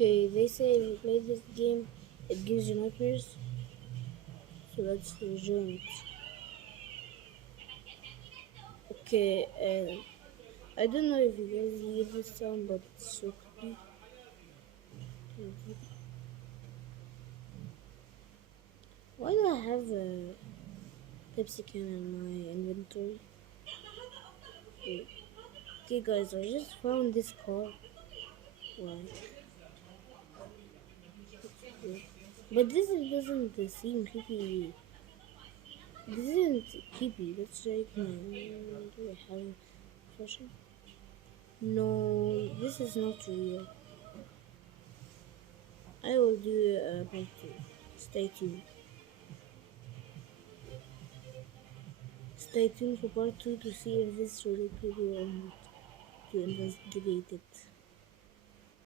Okay, they say if you play this game, it gives you nightmares. So let's join it. Okay, I don't know if you guys hear this sound, but it's so creepy. Why do I have a Pepsi can in my inventory? Okay, guys, I just found this car. Why? But this doesn't seem creepy. This isn't creepy. Let's check my. Do I have fashion? No, this is not real. I will do a part two. Stay tuned. Stay tuned for part two to see if this is really creepy or not. To investigate it.